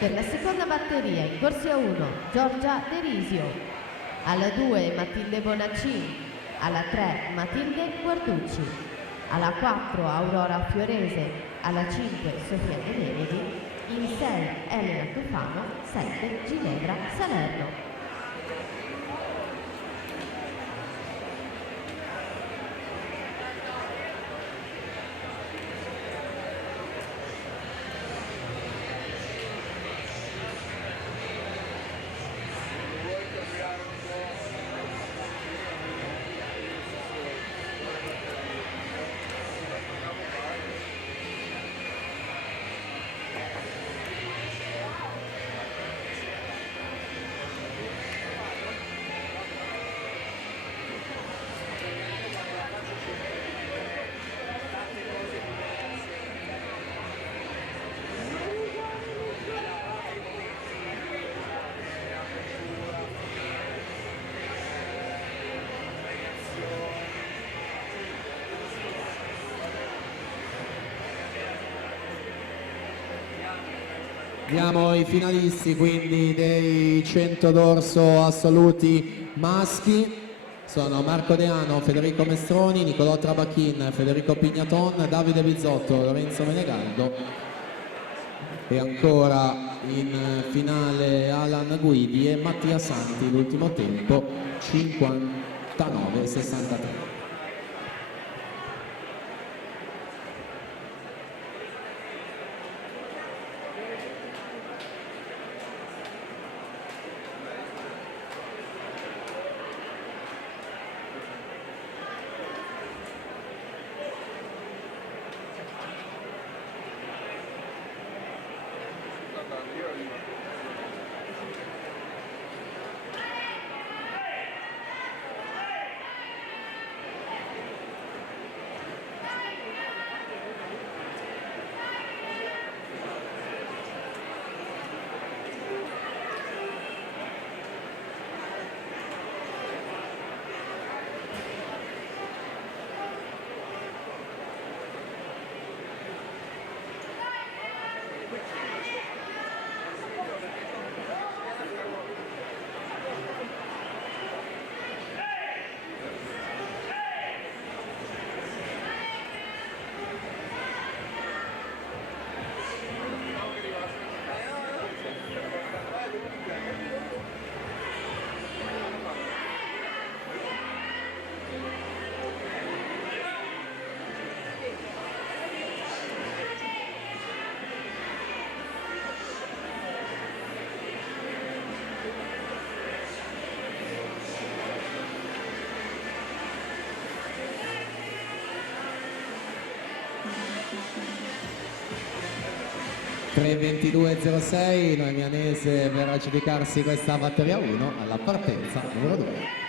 Per la seconda batteria in corsia 1 Giorgia Derisio, alla 2 Matilde Bonaccini, alla 3 Matilde Guarducci, alla 4 Aurora Fiorese, alla 5 Sofia De Venedi, in 6 Elena Tufano, 7 Ginevra Salerno. Diamo i finalisti quindi dei 100 d'orso assoluti maschi. Sono Marco Deano, Federico Mestroni, Nicolò Trabacchin, Federico Pignaton, Davide Bizzotto, Lorenzo Menegaldo e ancora in finale Alan Guidi e Mattia Santi, l'ultimo tempo 59,63. (3:22,06), Noemi Anese verrà a giudicarsi questa batteria 1 alla partenza numero 2.